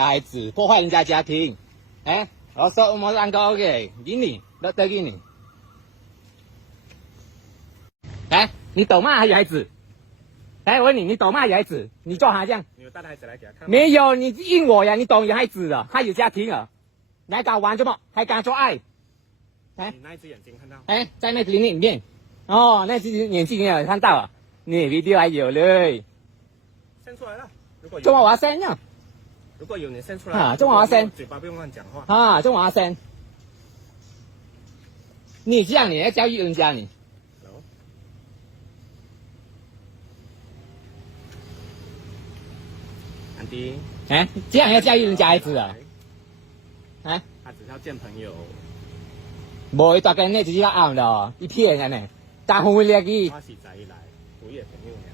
孩子破坏人家家庭，哎，我说我们让高给你，都得给你。哎，你懂吗，孩子？来，我问你，你懂吗，孩子？你做啥这样？你有带孩子来给他看？没有，你应我呀，你懂有孩子了，他有家庭了，你还敢玩什么？还敢做爱？哎，你那一只眼睛看到？哎，在那里面，哦，那只眼睛有看到啊，你 video 还有嘞。伸出来了。如果有，中华娃生呢？如果有你伸出来。啊，中华娃生，嘴巴不用乱讲话。啊，中华娃生。你这样你要教育人家你。安迪，哎，这样要教育人家孩子啊？哎，他只是要见朋友。冇大概那只要啱咯，一片嘅呢，但係會叻啲。我是仔嚟，每日朋友嘅。